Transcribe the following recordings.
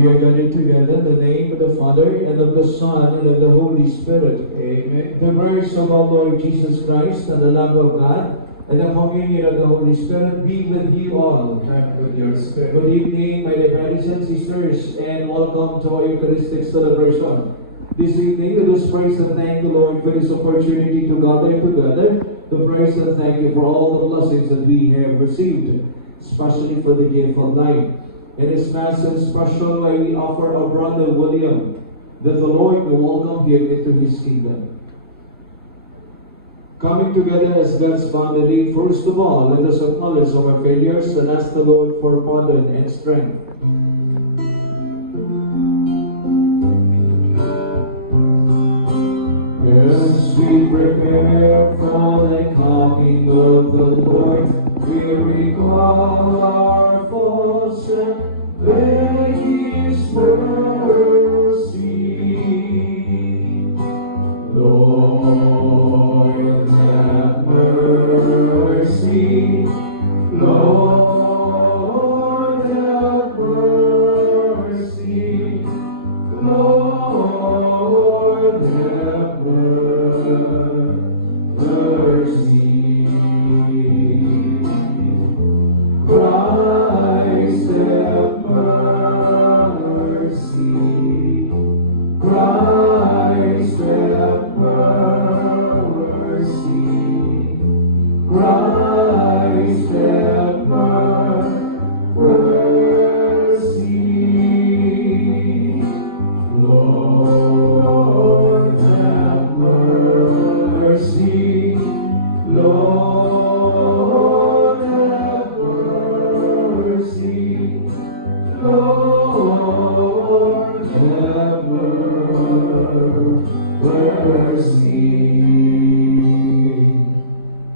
We are gathered together in the name of the Father, and of the Son, and of the Holy Spirit. Amen. The grace of our Lord Jesus Christ, and the love of God, and the communion of the Holy Spirit be with you all. And with your spirit. Good evening, my dear brothers and sisters, and welcome to our Eucharistic celebration. This evening, let us praise and thank the Lord for this opportunity to gather together, to praise and thank you for all the blessings that we have received, especially for the gift of life. In this Mass and special way, we offer our brother William, that the Lord will welcome him into his kingdom. Coming together as God's family, first of all, let us acknowledge our failures and ask the Lord for pardon and strength. As we prepare for the coming of the Lord, we recall our false and beg His mercy. Lord, have mercy. Lord, have mercy. Lord, have mercy. Christ, have mercy. Christ, have mercy. Christ, have mercy. Lord, have mercy. Lord, have mercy. Lord, have mercy.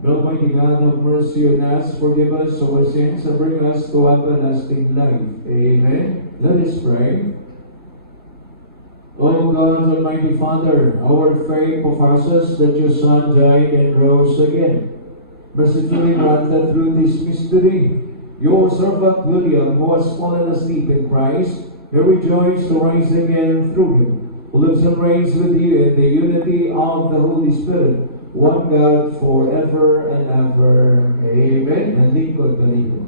Almighty God, have mercy on us, forgive us our sins, and bring us to everlasting life. Amen. Let us pray. O God, Almighty Father, our faith professes that your Son died and rose again. Mercifully grant that through this mystery, your servant William, who has fallen asleep in Christ, may rejoice to rise again through him, who lives and reigns with you in the unity of the Holy Spirit, one God, forever and ever. Amen. And lingkod kaligod.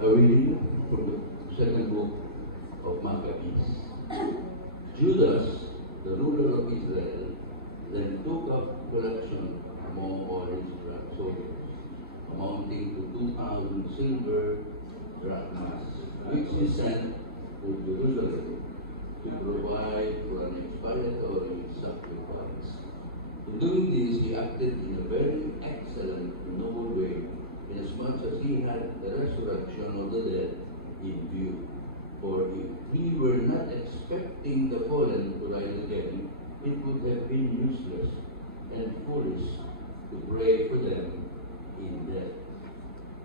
A reading from the second book of Maccabees. Judas, the ruler of Israel, then took up collection among all his soldiers, amounting to 2,000 silver drachmas, which he sent to Jerusalem to provide for an expiatory sacrifice. In doing this, he acted in a very excellent and noble way, inasmuch as he had the resurrection of the dead in view. For if he were not expecting the fallen to rise again, it would have been useless and foolish to pray for them in death.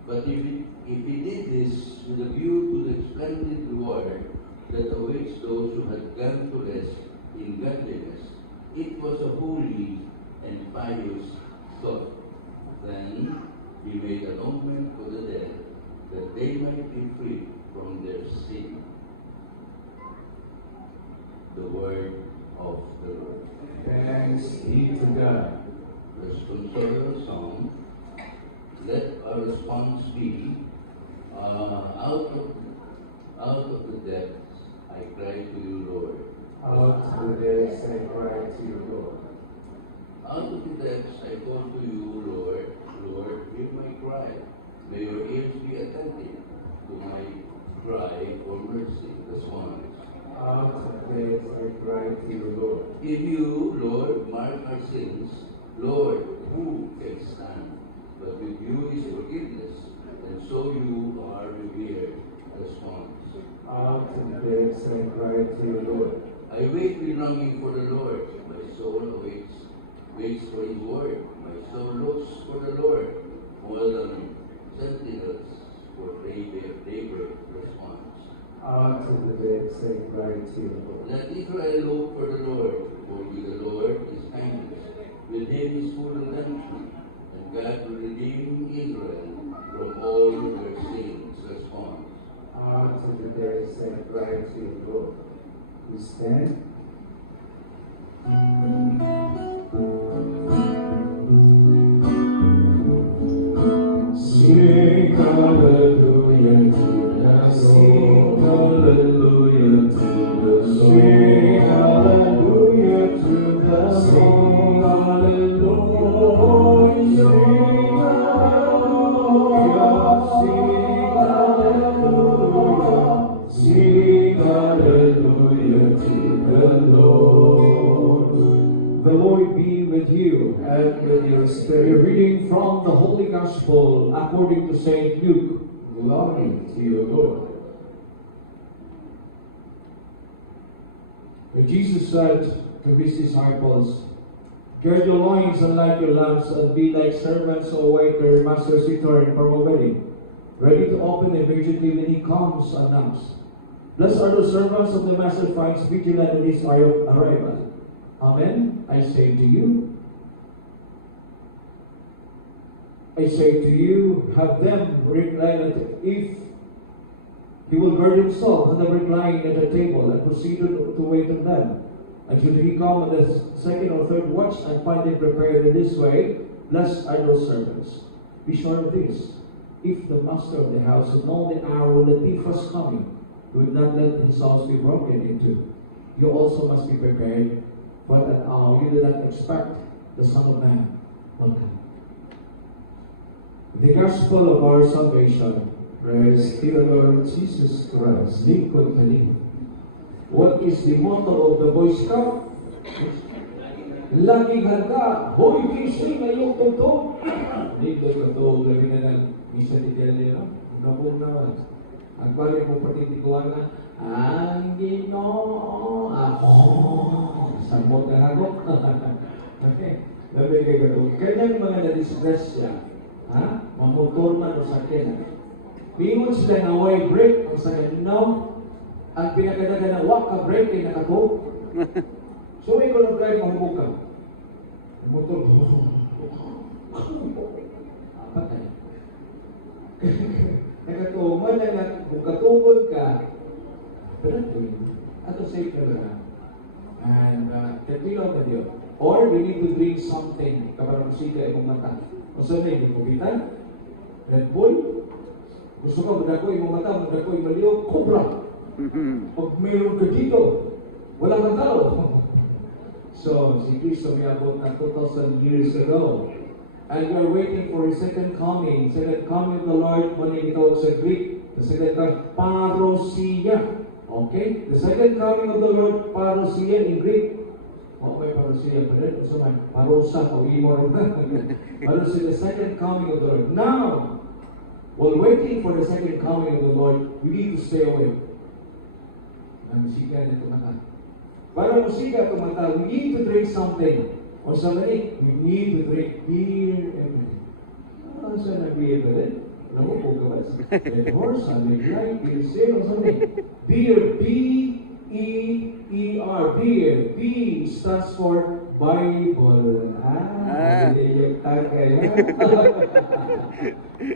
But if he did this with a view to the splendid reward that awaits those who had gone to rest in godliness, it was a holy and pious thought. Then he made atonement for the dead, that they might be free from their sin. The word of the Lord. Thanks be to God. Responsorial song. Let our response be, out of the depths I cry to you, Lord. Out of the depths I cry to you, Lord. Out of the depths I call to you, Lord. Lord, hear my cry. May your ears be attentive to my cry for mercy. The swans. Out of the depths I cry to you, Lord. If you, Lord, mark our sins, Lord, who can stand? But with you is forgiveness, and so you are revered. The swans. Out of the depths I cry to you, Lord. I wait with longing for the Lord. My soul waits for his word. My soul looks for the Lord more than sentinels for daybreak response. out of the depths I cry to you, Lord. Let Israel look for the Lord, for he, the Lord, is kindness. With him is full redemption, and God will redeem Israel from all their sins. Response. Out of the depths I cry to you, Lord. We stand. Sing hallelujah to the sing hallelujah to the sing hallelujah to the sing hallelujah sing hallelujah to the Lord. The Lord be with you. And with your A spirit, reading from the Holy Gospel according to Saint Luke. glory to you, Lord. And Jesus said to his disciples, gird your loins and light your lamps, and be like servants who await their master's return from a wedding, ready to open immediately when he comes and knocks. Blessed are the servants of the master finds vigilant in his arrival. Amen. I say to you, have them recline if he will gird himself and then recline at the table and proceeded to wait on them. And should he come on the second or third watch and find them prepared in this way, blessed are those servants. Be sure of this: if the master of the house had known the hour when the thief was coming, he would not let his house be broken into. You also must be prepared, for at an hour you do not expect the Son of Man will come. The Gospel of our salvation. Praise to the Lord Jesus Christ. Lingkod kani. What is the motto of the Boy Scout? Laging handa. Hoy, gising ngayong tugtog. Hindi doon tugtog. Lagi na lang. Isa ni Dele, no? Nabong naman. Ang bali mo patitikuan na, ang Ginoo ako. Sabot na hagok. Okay. Labi kay katong. Kanyang mga na-distress siya. Ha? Mamotor man o sakyan. Mingon sila na way break. Ang sakyan, no? Ang pinakadaga na wak ka break ay nakako. So may ko drive mahubog ka. Motor. Apat ay. Nakatuman na nga, kung katubod ka, pero ato safe na ba? And katilaw na diyo. Or we need to drink something kaparang sika imong mata. O sa may kubitan, Red Bull, gusto ka madako imong mata, madako imong maliw, Cobra. Pag mayroon ka dito, wala kang tao. So, si Cristo may abot na 2,000 years ago. And we are waiting for His second coming. Second coming of the Lord, manig ito sa Greek. The second coming, parousia. Okay? The second coming of the Lord, parousia in Greek. Okay, parousia pa rin. So, parousa, pauwi mo rin. Parousia, the second coming of the Lord. Now, while waiting for the second coming of the Lord, we need to stay away. Musika na tumata. Para musika tumata, we need to drink something. Or somebody, we need to drink beer every day. Ano saan na beer ba rin? Alam mo po ka ba? Red Horse, Sunday Light, Beer Sale, or something. Beer, B-E-E-R, beer. B stands for Bible. Hindi yung tagay, ha?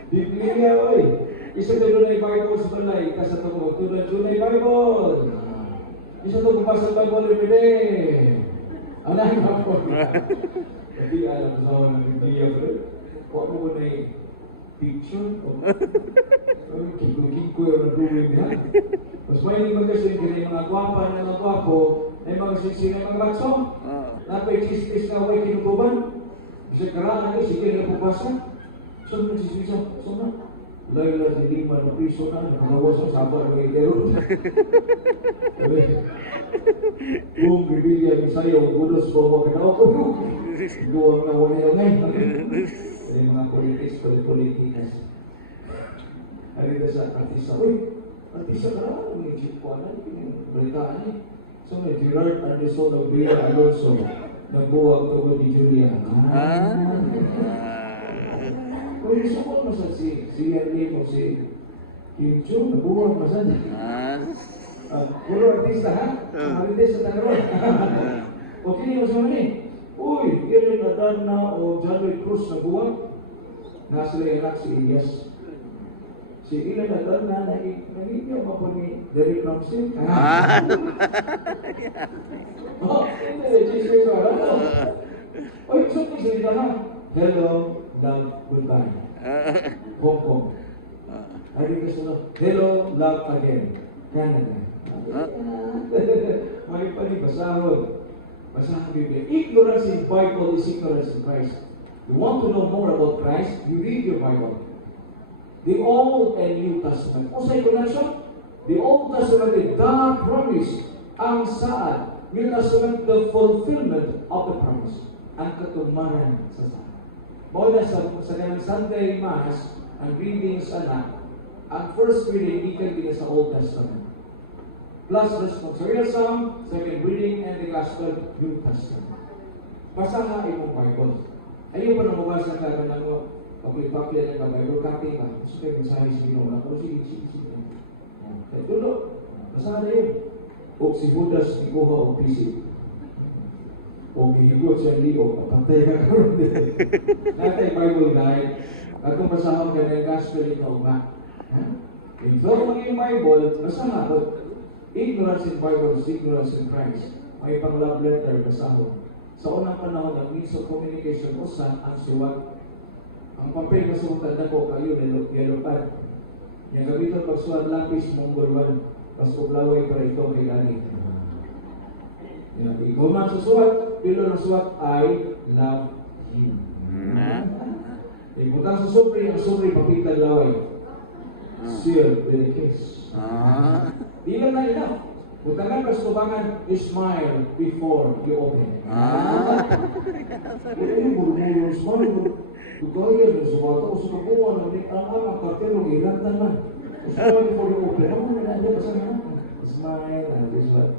Biblia, oy. Isa doon na Bible sa tulay. Kasi ito mo, tulay Bible. Isa ito kupasa Bible every day. Anahin ako. Hindi alam sa ako ng Biblia, bro. Huwag mo na yung picture. Kiko yung nag-ruwing ha. Mas may hindi magasin kaya yung mga gwapa na mga gwapo ay mga siksi na mga bakso. Napay chistis na huwag kinutuban. Bisa karaan na sige na pupasa. So, nagsisisa. So na. Layla sa lima na piso na. Nakawas ang sabar ng itero. Kung Biblia misayo, ulos po mga kinao ko. Luwang na wala yung ngayon. Ay mga politics, politikas. Halika sa artista. Uy, artista ka na. Ang isip ko na. Balitaan niya. So may Gerard Anderson of Bia Alonso. Nagbuwag to ni Julia. Kung gusto ko mo sa si Yanni mo si Kim Chung, nabuwag masan. Puro artista ha? Artista sa Tagaron. Okay, yung sa mani. Uy, Ellen Adarna o John Ray Cruz nabuwag. Nasa anak si Elias. Si Ellen Adarna, nangigyan pa po ni Derek Ramsey. Oh, hindi, Jesus, wala. Oy, gusto ko sila ha. Hello, love, goodbye. Hong Kong. Ari ka sunod. Hello, love again. Canada. May palibasahod. Basahod Biblia. Ignorance in Bible is ignorance in Christ. You want to know more about Christ? You read your Bible. The Old and New Testament. O sa connection? The Old Testament, the God promise. Ang saad. New Testament, the fulfillment of the promise. Ang katumaran sa saad. Mula sa kanang Sunday Mass, ang readings anak, ang first reading ikan din sa Old Testament. Plus responsorial psalm, second reading, and the Gospel, New Testament. Basaha imong Bible. Ayaw pa na mabasa ka na mo, pakli-pakli na Bible copy ka. So kayo mensahe sa Ginoo na, pero sige. Kaya tulo, basaha na yun. O si Judas, ikuha o pisip. O kihigot siya liyo, patay ka karoon din. Natay Bible guide, at kung basahon ka na yung Gospel, ikaw nga. Ito ang yung Bible, basaha ko. Ignorance in Bible is ignorance in Christ. May pang love letter, basahon. Sa unang panahon, ang means of communication, usan ang suwag. Ang papel na sumutan ko kayo, yellow pad. Yung gamiton pagsuwag lapis, Mongol 1. Mas kublaway para ito kay Lani. Ikaw man sa suwag, pilo ng suwag, I love you. Iputang sa supri, ang supri papitag laway. Seal with a kiss. Di lang na enough. Utangan ka sa tubangan, smile before you open. Kaya yung murmuro, smile. Kaya yung suwata, o sa kapuan, ang anak kartero, ilantan man. Smile before you open. Ano mo na niya, basta na. Smile, and this one.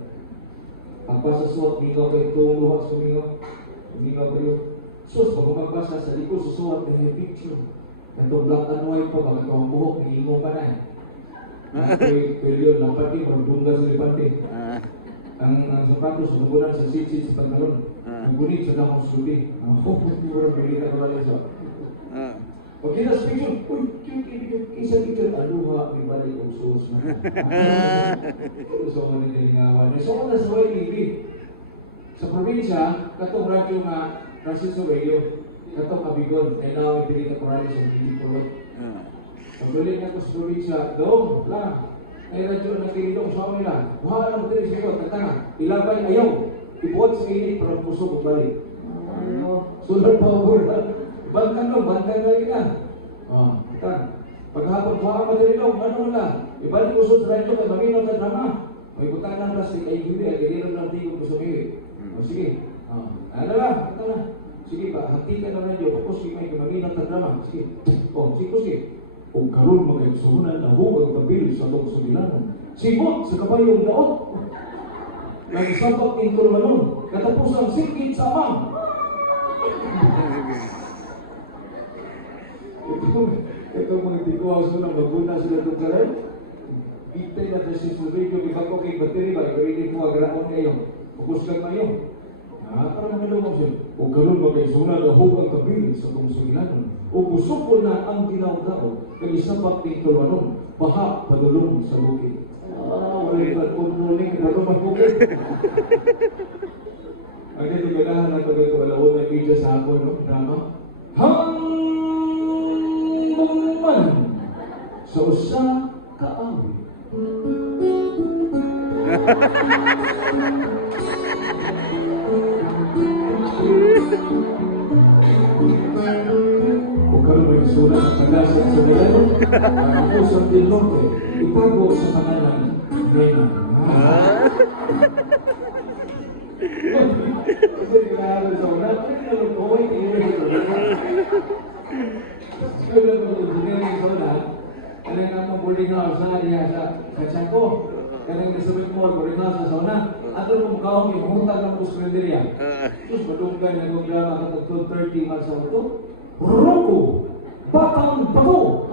Ang basa suwat, mingaw kayo, tumuha sa mingaw kayo. Sus, pag magbasa sa likod, susuwat, may picture. Ito black and white pa, baka ito ang buhok, hihingo pa na eh. Pero yun, lapati, magdungga sa lipante. Ang sapatos, nagunan sa sitsit sa pantalon. Nagunit sa damang suti. Ang hukot mo rin, pilita ko lang sa. Pag kita sa picture, uy, isa picture, aluha, may balik ang suos na. So, manilingawan. So, kung nasa YTV, sa probinsya, katong radyo nga, Francisco Radio, katong Kabigon, ay na ipili ka parali sa Pilipinas. Pagbulit na ko sa probinsya, doon lang, ay radyo na kinidong sa amin lang. Wala lang din sa iyo, tatanga, ilabay ayaw, ibuot sa init para puso ko balik. Sulat pa ako, bantan lagi na. Paghapon, baka madali lang, ano lang, ibalik ko sa radyo ka, maminaw ka drama. May butang ng plastic ay hindi, ay ganyan lang tingog ko sa mga. Sige, ano lang, ito na. Sige ba, hati ka na radyo, tapos may maminaw ka drama. Sige, sige. Kung karoon magkaigsuhunan na huwag tabil sa itong sumilanan. Sibot sa kabayong daot. Nagsapak in Kurmanon. Katapos ang sikit sa amang. Ito mga tikuha sa unang maguna sila itong karay. Itay na sa radio, iba ko kay battery ba, ikaw mo agraan ngayon. Focus lang ngayon. Parang nalawang siya. Kung karoon magkaigsuhunan na huwag tabil sa itong sumilanan. O gusto ko na ang ginawdao ng isang pagpinto manon, paha, padulong sa bukid. Wala yung controlling, ano magbukid. Ang ito ganahan na pag ito, alaon na video sa ako, no? Drama. Hanggang man sa usa kaawi. Kung may sulat sa paglasat sa Milano, ang pusang din norte, itago sa pangalan Reyna. Kasi kailangan sa una, pinalutoy, Sila ko engineering sa una, kanang nga mong boarding house na niya sa Chanko, kanang nasabit mo, boarding house sa una, ato nung kaong yung huntag ng pusprenderya. Tapos madunggan na yung drama katag 30 months sa ito, Roko! Batang bato!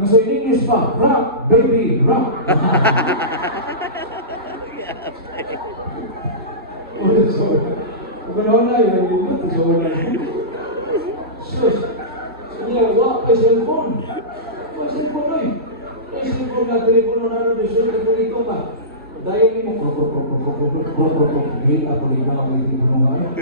Nasa English pa, rock, baby, rock. Panahon na yun, nalilito sa una. Sus, niya, wala kay cellphone. Wala cellphone na yun. Kaya cellphone na, telepono na rin, sus, nagpalito ka. Dahil mo, hita po rin ako yung telepono nga yun.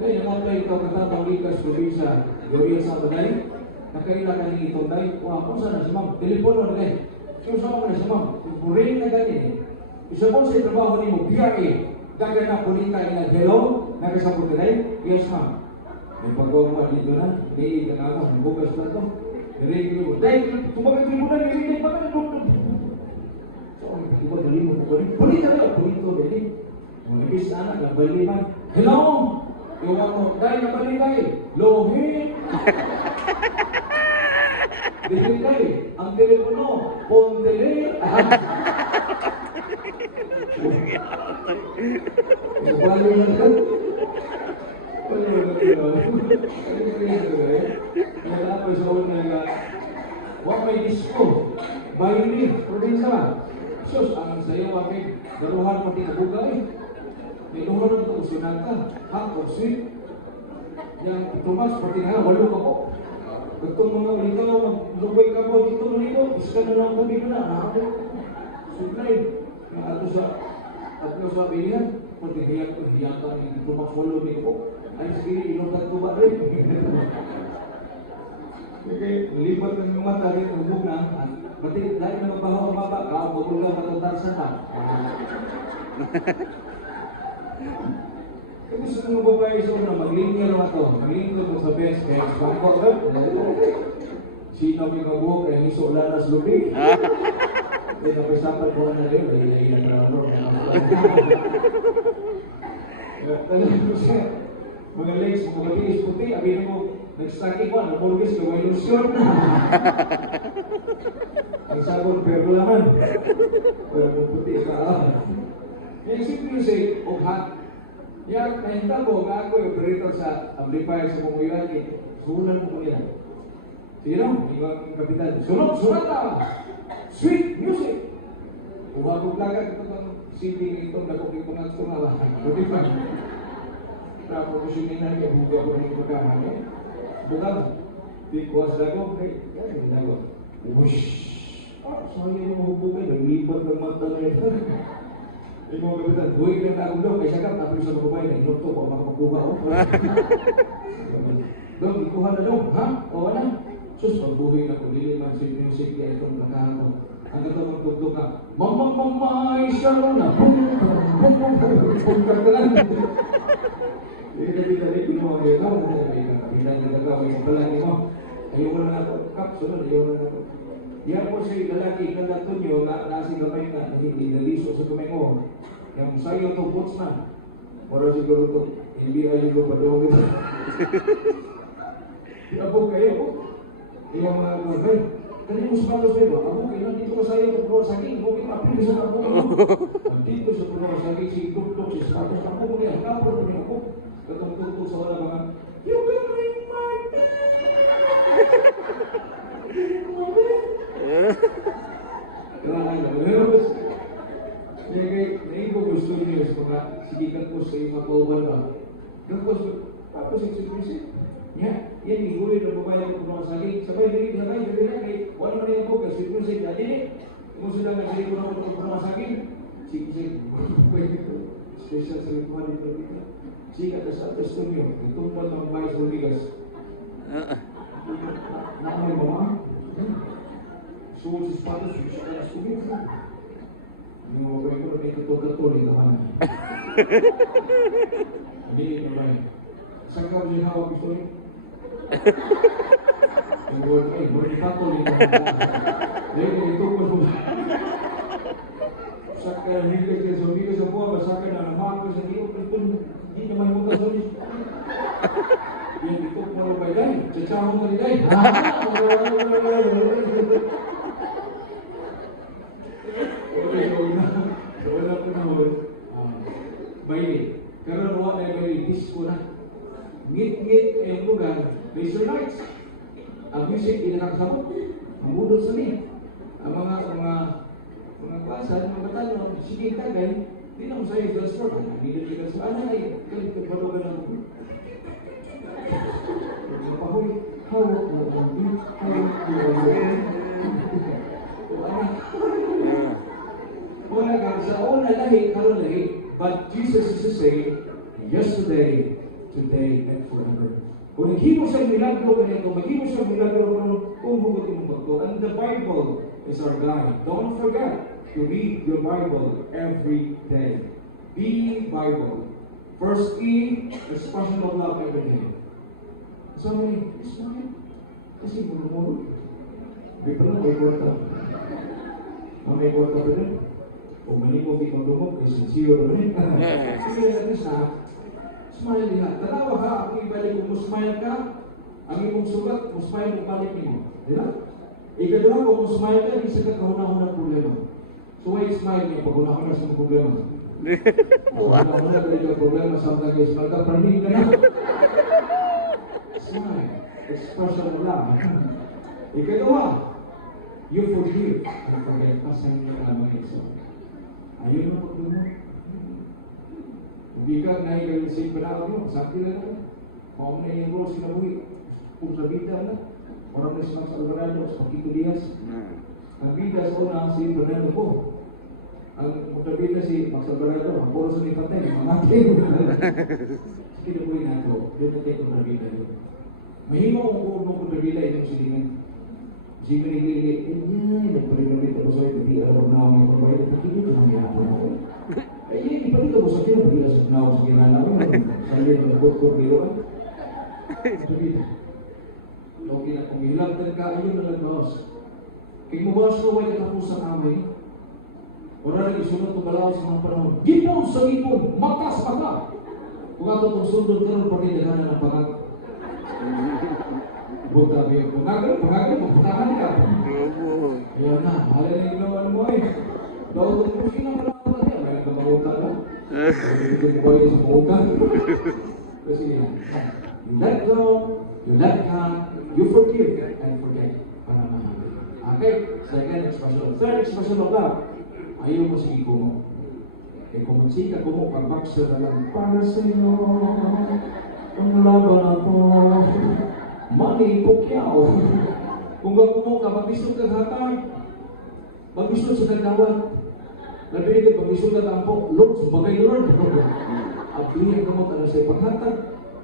Kaya naman kayo ito, katabang likas, probisa, Gloria sa baday, nakailangan ng itong dahil, wala kung saan na si ma'am, telepono na kayo. So, saan mo na si ma'am, ring na ganyan. Isa po sa trabaho ni mo, BRA, dagan na punita ina, hello, nakasapot ka rin? Yes, ma'am. May pagkawa dito na, may ka na ako, bukas na ito. Narinig mo, dahil, tumagal mo na, narinig pa ka na, so, iba galing mo ko rin. Punita na, punito, galing. Malagis na anak, nabali man. Hello! Yung mo, dahil nabali tayo, lohin! Dahil tayo, ang telepono, pondele. Wala yun lang. Wala yun lang. Wala pa sa una nga. Wala may disco. Baili. Provinsa. Sus, ang sayo wakay. Daruhan pati nabuga eh. May luhan ito usunan ka. Hot or sweet. Yang tumas pati nga. Walo ka po. Itong mga ulikaw. Lubay ka po. Dito nito. Iska na lang kami na. Suglay. Yang ato sa bilihan, kung tigiyak ko, hiyakan yung tumakulo ni ko, ay sige, inutat ko ba rin? Okay, lipat ng mga tali ng bug na, pati dahil na magbahaw ang baba, magul ka matatarsan na. Kung gusto nyo babae sa una, mag-linya naman ito, mag-linya mo sa best, kaya spangkot rin. Sino may kabuhok, kaya hiso lanas lubig. Kaya napasapan ko na rin, ay ilan na rin. Tanong ko siya, mga legs, mga tiis puti, abinin mo, nag-stacking ko, napulgis ka, may ilusyon na. Ang sabon, pero laman. Pero kung puti ka, yung simplisig, o hat. Yan, nahinta ko, ako yung operator sa amplifier sa Pumuyaki. Sunan mo yan. Sino? Ibang kapitan. Sunod, sunod na! Sweet music! Uwag lagad ito ng CD ito, nagukit ko ng tunala. Buti pa. Tapos ko sininan niya, buga ko rin magkaman eh. Bukan, di kuwas dago, hey, hindi dago. Wush! Ah, sayang yung hubukin, naglipat ng mata na ito. Yung mga kapitan, buhay ka na akong daw, kaya sagap, tapos sa mga babae, inuto ko, makapakuha ko. Dong, ikuha na dong, ha? O wala? Sus, pagbuhay na kung dili man si music kaya itong nakahan ko. Ang katong magtugtog ka, mamay, siya na, bum, kagkalan. Hindi ka dito, pinuha kayo ka, hindi ka nagagawa, yung palagi mo. Ayaw mo na ako, kap, sunod, ayaw mo na ako. Yan po siya lalaki, kalato nyo, nasi gamay na, hindi naliso sa gamay mo. Yung sayo to, puts na. Para siguro to, hindi ayaw ko padungit. Abog kayo, yung mga mga kaya mo sa palos ba? Abog kayo, nandito ka sayo to, puno saging, okay, mapili sa abog mo. Nandito sa puno saging, si Dukdok, si Status, abog mo yan, kapro mo yan ako. Katong-tugtog sa wala mga, you can ring my bell. Kaya lang, meron Naigo gusto niyo sa mga sigikan ko sa mga kauban ba. Tapos eksekusi. Ya, yan iguloy na babae ko mga saging. Sabay dili, wala man yung book, eksekusi na dili. Kung sila nagsigo na ko mga saging, sige, special sa likuhan dito. Sige, sa testo niyo, itong pa ng Vice Rodriguez. Nakamay mo, ha? Suot sa sapatos, siya ka na sumit. Yung mga ko na may katol-katol ito ka na. Hindi, naman. Saan ka rin hawak gusto niyo? Yung word, word katol ito. Dahil ito ko sa saan ka rin higit sa umigas sa buwan, saan ka na namako sa iyo, hindi naman yung kasolis. Yan, ito ko na ba yan? Tsachahon ka rin yan. Wala po na mo. Baili. Karoon wala na baili. Disco na. Ngit-ngit yung lugar. Laser lights. Ang music, inakasabot. Ang budol sa ni. Ang mga klasan, mga batalyon, sige tagay, di na mo sa'yo transport. Hindi ka sa ano ay, kalit ka balugan ng pahoy, hawak mo ang bit, hawak mo ang bit. Una ka sa una lahi, karon lahi. But Jesus is to say, yesterday, today, and forever. Kung naghimo siya milagro kanito, maghimo siya milagro kung hugot imong bagto. And the Bible is our guide. Don't forget to read your Bible every day. Be Bible. First E, expression of love every day. So many, kasi mulu-mulu. Bito na, may kwarta. May kwarta pa rin. Kung mali mo lumog, kasi siyo na rin. Sige natin sa smile niya. Tanawa ha, ang ibalik kung musmile ka, ang imong sugat, musmile mo balik niyo. Di ba? Ikaduha, kung musmile ka, isa ka kahuna-huna problema. So why smile niya pag una-huna sa problema? Una-huna ka rin problema, samtang kayo smile ka, praning ka na. Smile. Expression mo lang. Ikaduha, you forgive and forget. Pasang niya ka mga isa. Ayun na pagdunod. Bigang na yung same panahon mo, sakti na naman. Kung na yung role sinabuhi, kung sa bida na, orang na silang sa Alvarado, sa Paquito Diaz. Ang bida sa una, si Fernando po. Ang magkabida si Max Alvarado, ang puro sa nipatay, mamatay mo na. Kinabuhi na ito, yun natin kung nabida yun. Mahimo kung kung magkabida itong silingan. Sige nilili, nagpalimalit ako sa ito, di alam na ako mga pagbayad, nakikita ko naman ako. Ay, ipalito ko sa kino, bilas na ako sa ginana ko, sali na nagkot-kot biloan. Nabida. Okay na, kung hilagtan ka, ayun na nagbawas. Kaya mo ba sa way katapusang amay? Wala rin isunod ko balaw sa mga panahon. Gipon sa ipon, mata sa mata. Kung ato itong sundod ka rin, pagkidaganan ng pangat. Buta biyo, pagkagalan ka. Ayan na, alay na ginawan mo eh. Daw ito po sinamalaman niya, may nagkamangutan na. Hindi ko ba yung samungan? Kasi you let go, you let God, you forgive and forget. Pananahan. Okay, second expression. Third expression of love. Ayaw mo sige ko mo. Eh kung magsika ko mo, pagbaksa na lang, para sa iyo, ang laban ako. Mani pukyaw. Kung bago mo ka, magbisod ka hatag. Magbisod sa kagawad. Nabili ka, magbisod ka tampo. Lord, sumagay Lord. At liyan ka mo, sa'yo paghatag.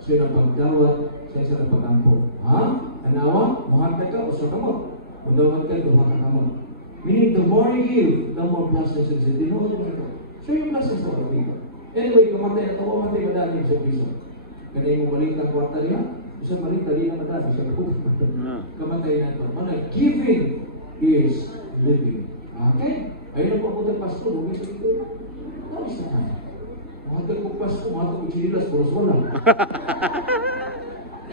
Sa'yo ng pagdawat, sa'yo ng pagtampo. Ha? Anawa? Mahatag ka o sa kamot? Kung dawat ka, duha ka kamot. Meaning, the more you give, the more blessings it's in. Dinuha mo ito. So yung blessings sa other people. Anyway, kamatay ito, kamatay ka dati sa piso. Kaya yung maliit ang kwarta niya, isang malita, di na madami, isang kamatay na ito. Mana, giving is living. Okay? Ayun ang papunta Pasko, bumisa ito. Nais na tayo. Mahatag ko Pasko, mahatag ko chinilas, puros wala.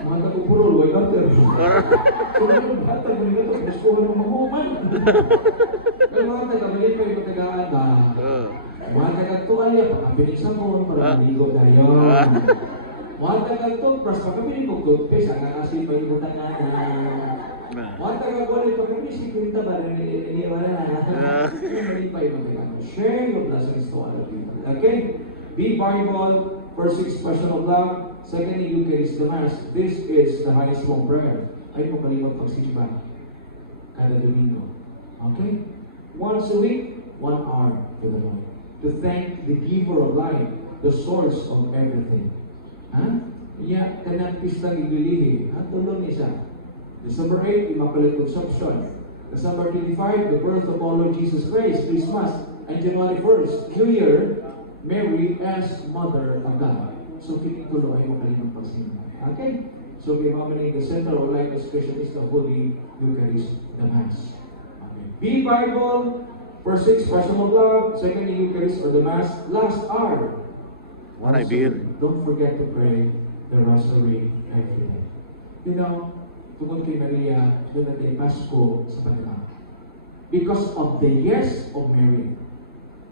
Mahatag ko puro, luway carter. So, mahatag mo nito, Pasko mo mahuman. Kaya mahatag ka, mali pa yung patagaan ba? Mahatag ka ito, alya, pagkapinisan mo, para maligo tayo. Wala ka ito, pras pagkabili mo toothpaste, ang kasi pa yung tangan na. Wala ka kulit pagkabili, si Quinta ba rin iniwala na. Mali pa yung mga share your blessings to other people. Okay? Be Bible, first expression of love. Secondly, Eucharist, the Mass. This is the highest form prayer. Ay mo kalimot pagsimba. Kada Domingo. Okay? Once a week, 1 hour to the Lord. To thank the giver of life, the source of everything. Ha? Iya, kanang pistang ibilihi. Ha? Tulong isa. December 8, Immaculate Conception. December 25, the birth of our Lord Jesus Christ, Christmas. And January 1st, New Year, Mary as Mother of God. So, kinitulo ay makalimang pagsimba. Okay? So, may mamaling the center of life expression is the Holy Eucharist, the Mass. Okay. Be Bible, first expression of love, second Eucharist or the Mass, last hour. What I feel. Don't forget to pray the Rosary every day. You know, tungkol kay Maria, doon natin Pasko sa Panama. Because of the yes of Mary.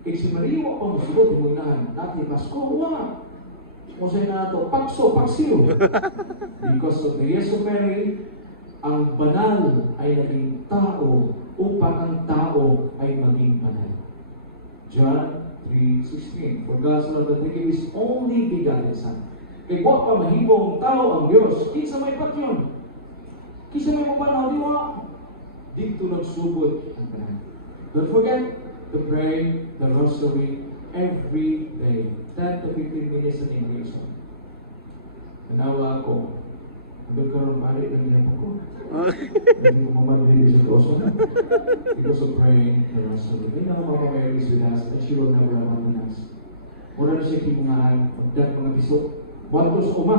Kaya si Maria, wala pang masugot, yung inahan, natin Pasko, wala. Kung sa'yo na ito, pakso, paksiyo. Because of the yes of Mary, ang banal ay naging tao upang ang tao ay maging banal. John 3:16. For God so loved the world, His only begotten Son. Kay wa pa mahimong tao ang Dios, kinsa may patyon. Kinsa may mapanaw di wa. Dito nagsugod ang banal. Don't forget to pray the rosary every day. 10 to 15 minutes in English. Nanawa ako. Hanggang karoon maaari ng ginagawa ko. Hindi ko mamabilis sa Diyos. Because of praying the rosary. Hindi na mapapamayalis with us that she will never abandon us. Mura na siya kipungaan. Pagdat mga piso. Wato sa uma.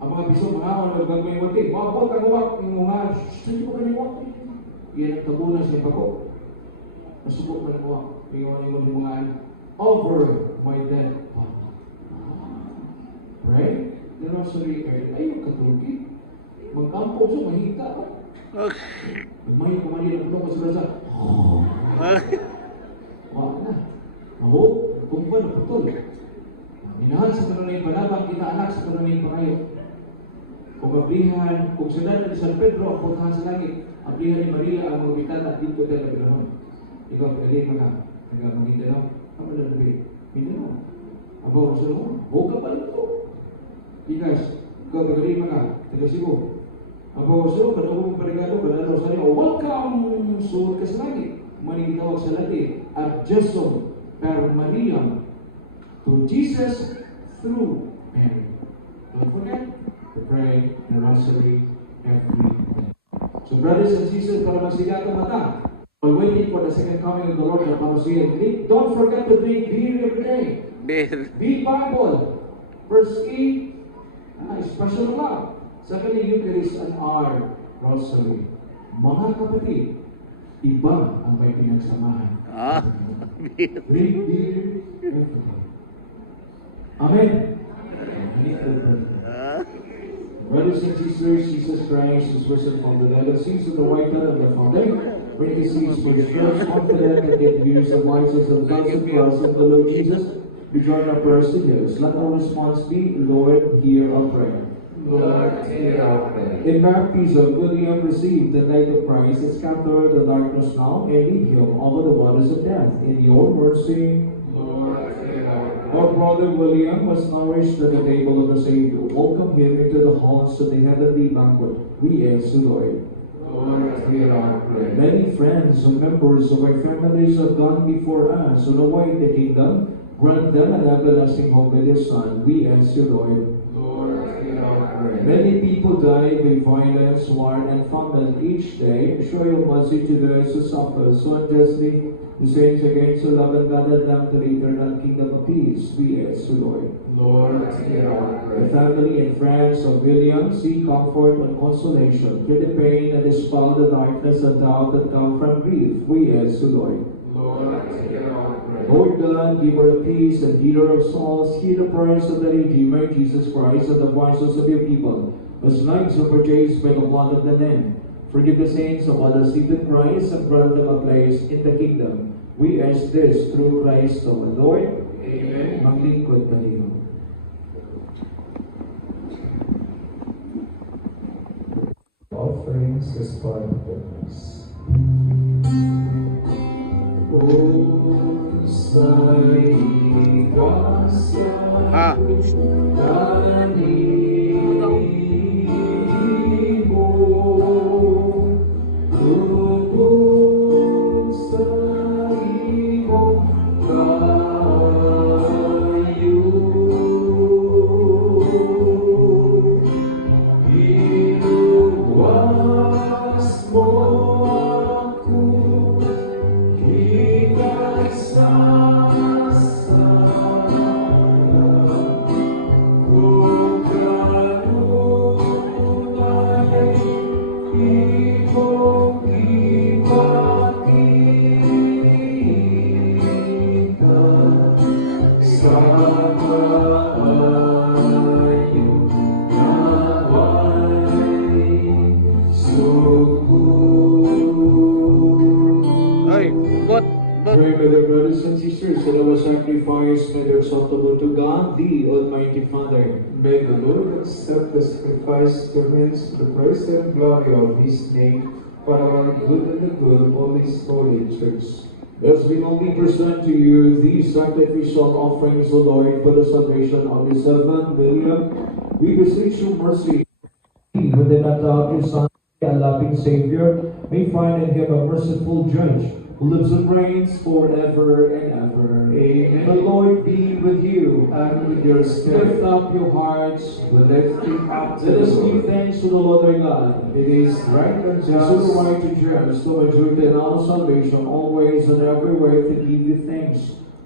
Ang mga piso, mga awal, nagagawin mo din. Wapot ang uwak. Yung mga, saan ko ka niwak? Iyan ang tabunan siya pa ko. Nasubok na ng uwak. Yung mga over my dead body. Pray the rosary early. Ayaw katuloy. Magkampo siya, mahita ka. Nagmahin ka mali ng ko sa brasa. Wala na. Ako, kung ba naputol. Minahan sa kanunay panabang, kita anak sa kanunay pangayo. Kung abrihan, kung sundan na San Pedro, puntahan sa langit, abrihan ni Maria ang mga bitata, dito tayo na pinahon. Ikaw, pwede ka na. Nagkamangin na. Apa na nabi? Mindanao. Ako, sa mo, buka pa lang ito. Ikas, ikaw tagalima ka, taga Cebu. Ako, so, kadawang parigado, kadalaw sa rin, welcome, suot ka sa langit. Maning tawag sa Latin, adjustum per Mariam to Jesus through Mary. Don't forget to pray the rosary every day. So, brothers and sisters, para magsigato mata, while waiting for the second coming of the Lord, the parousia, don't forget to drink beer every day. Be Bible. Verse 8, special love. Secondly, Eucharist and our rosary. Mga kapatid, iba ang may pinagsamahan. Drink beer every day. Amen. Brothers and sisters, Jesus Christ is risen from the dead, sees of the white head of the fountain, when he sees with first confident and yet views the voices of God's and cross of the Lord Jesus, we join our prayers to his. Let our response be, Lord, hear our prayer. Lord, hear our prayer. In baptism, William received the light of Christ, scatter the darkness now, and lead him over the waters of death. In your mercy, Lord, hear our prayer. our brother William was nourished at the table of the Savior. Welcome him into the halls of the heavenly banquet. We ask the Lord. Lord, hear our prayer. Many friends and members of our families have gone before us on the way to the kingdom. Grant them an everlasting hope with your Son. We ask you, Lord. Lord, hear our prayer. Many people die by violence, war, and famine each day. Show your mercy to those who suffer so unjustly. The saints against who love and guarded them to the eternal kingdom of peace. We ask you, Lord. Lord, hear our The prayer. family and friends of William seek comfort and consolation through the pain and dispel the darkness and doubt that come from grief. We ask you, Lord. Lord, hear our prayer. Lord God, giver of peace and healer of souls, hear the prayers of the Redeemer, Jesus Christ, and the voices of your people, as lives are purchased by the blood of the Lamb. Forgive the sins of all the seated Christ and grant them a place in the kingdom. We ask this through Christ our Lord. Amen. Maglingkod tayo. Offerings as part of the Mass. Pray, my dear brothers and sisters. sisters and our sacrifice made acceptable to God, the Almighty Father. May the Lord accept the sacrifice to hence the praise and glory of his name, for our good and the good of all his holy church. As we humbly present to you these sacrificial offerings, O Lord, for the salvation of your servant William, we beseech you mercy. He who did not doubt your Son, a loving Savior, may find in him a merciful judge, who lives and reigns forever and ever. Amen. The Lord be with you. And with your spirit, Lift up your hearts. we lift him up to Let the us Lord. give thanks to the Lord our God. It is right and It is so just, right to judge, to my duty and our salvation, always and everywhere to give you thanks.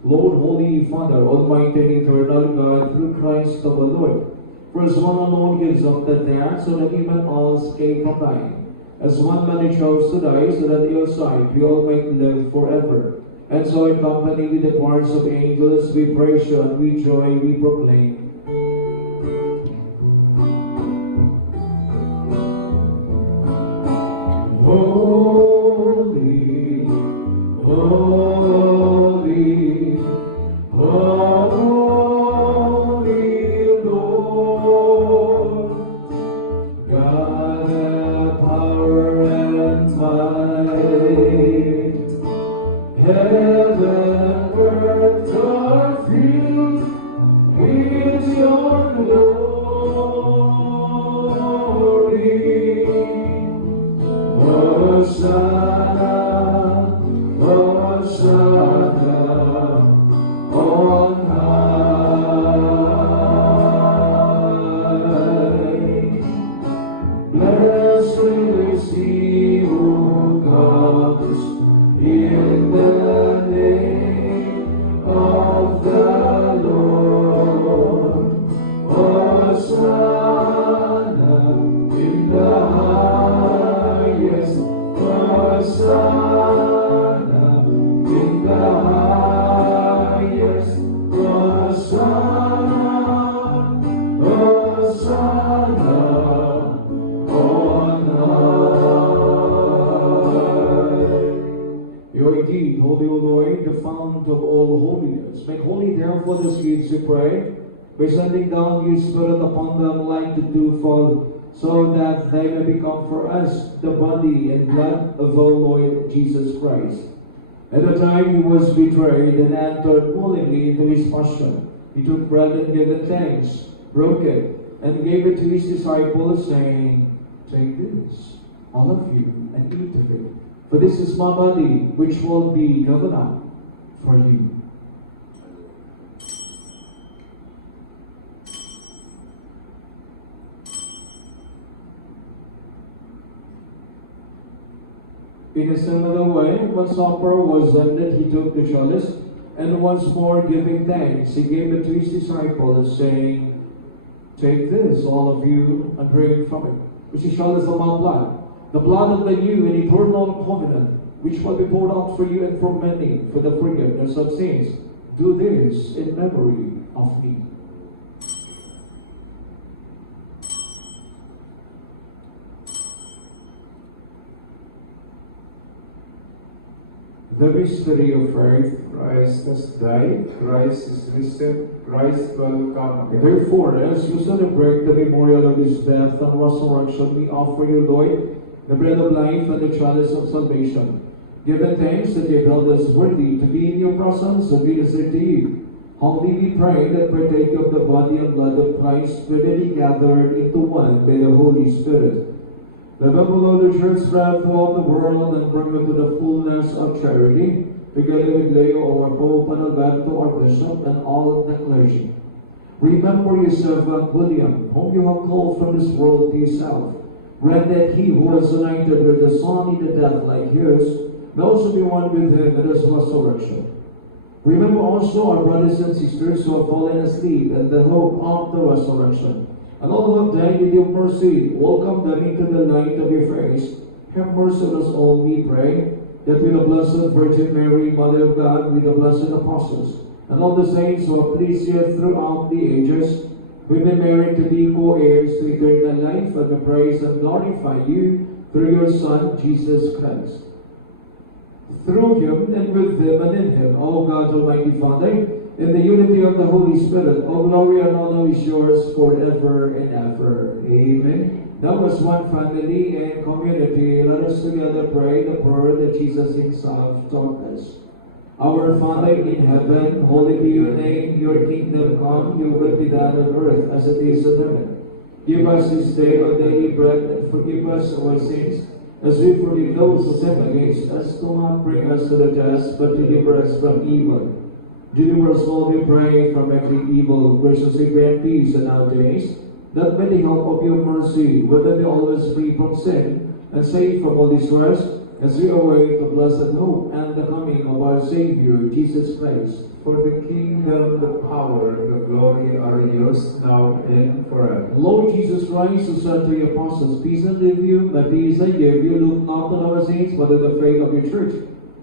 Lord, Holy Father, Almighty and eternal God, through Christ our Lord. For as one alone gives up the death, so that we might all escape from dying. As one man he chose to die, so that at your side we all might live forever. And so in company with the choirs of angels, we praise you and with joy we proclaim. Holy, holy, holy Lord, God of power and might, heaven and earth are filled with your glory. Hosanna, Hosanna, on high. Blessed is he who comes in the name of the Lord. Hosanna in the highest. Hosanna in the highest. Hosanna, Hosanna on high. You are indeed holy, O Lord, the fount of all holiness. Make holy therefore these gifts, we pray, by sending down your Spirit upon them like the dewfall, so that they may become for us the body and blood of our Lord Jesus Christ. At the time he was betrayed and entered willingly into his passion, he took bread and gave thanks, broke it, and gave it to his disciples, saying, "Take this, all of you, and eat of it, for this is my body, which will be given up for you." In a similar way, when supper was ended, he took the chalice, and once more giving thanks, he gave it to his disciples, saying, "Take this, all of you, and drink from it, which is chalice of my blood, the blood of the new and eternal covenant, which will be poured out for you and for many for the forgiveness of sins. Do this in memory of me." The mystery of faith. Christ has died, Christ is risen, Christ will come again. Therefore, as you celebrate the memorial of his death and resurrection, we offer you, Lord, the bread of life and the chalice of salvation. Given thanks that you held us worthy to be in your presence and minister to you. Humbly we pray that partake of the body and blood of Christ, readily gathered into one by the Holy Spirit. Let the Lord the church spread throughout the world and bring it to the fullness of charity, together with Leo, our Pope, and Alberto, our Bishop, and all the clergy. Remember your servant William, whom you have called from this world to yourself. Grant that he who was united with the Son in a death like yours may also be one with him in his resurrection. Remember also our brothers and sisters who have fallen asleep in the hope of the resurrection. And all who have died with your mercy, welcome them into the light of your face. Have mercy on us all, we pray, that with the Blessed Virgin Mary, Mother of God, with the blessed apostles, and all the saints who have pleased you throughout the ages, we may merit to be co-heirs to eternal life, and may praise and glorify you through your Son, Jesus Christ. through him, and with him, and in him, O God, Almighty Father, in the unity of the Holy Spirit, all glory and honor is yours forever and ever. Amen. Now as one family and community, let us together pray the prayer that Jesus himself taught us. Our Father in heaven, holy be your name, your kingdom come, your will be done on earth as it is in heaven. Give us this day our daily bread, and forgive us our sins, as we forgive those who sin against us. Do not bring us to the test, but deliver us from evil. Deliver us, Lord, we pray, from every evil. Graciously grant peace in our days, that by the help of your mercy, whether we always free from sin, and safe from all distress, as we await the blessed hope and the coming of our Savior, Jesus Christ. For the kingdom, the power, the glory are yours now and forever. Lord Jesus Christ, who said to your apostles, peace I leave you, my peace I give you, look not on our sins, but on the faith of your church,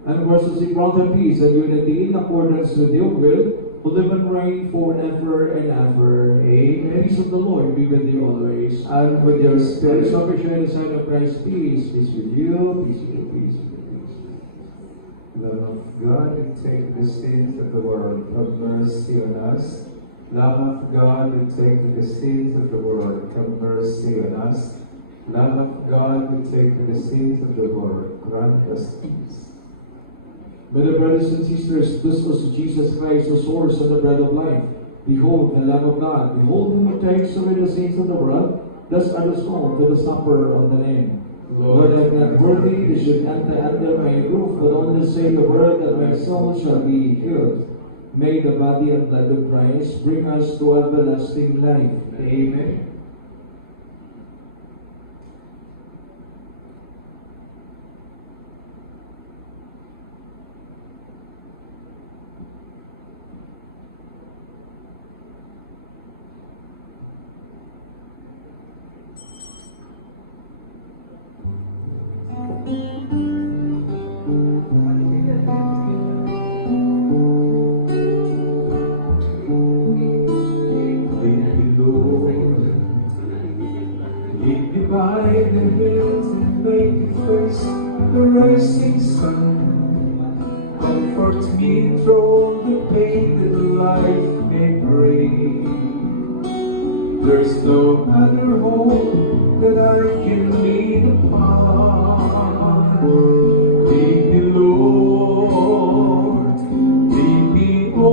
and graciously grant her peace and unity in accordance with your will, who live and reign forever and ever. Amen. Peace of the Lord be with you always. And with your Let us spirit. appreciate the sign of Christ. Peace. Peace with you. Peace with you. Peace with you. Lamb of God, who take the sins of the world, have mercy on us. Lamb of God, who take the sins of the world, have mercy on us. Lamb of God, who take the sins of the world, grant us peace. Beloved brothers and sisters, this was Jesus Christ, the source and the bread of life. Behold, the Lamb of God. Behold him who takes away the sins of the world. Thus are the soul to the supper of the Lamb. Lord, I am not worthy you should enter under my roof, but only say the word that my soul shall be healed. May the body and blood of Christ bring us to everlasting life. Amen. Divide the hills and make me face the rising sun. Comfort me through all the pain that life may bring. There's no other hope that I can lean upon.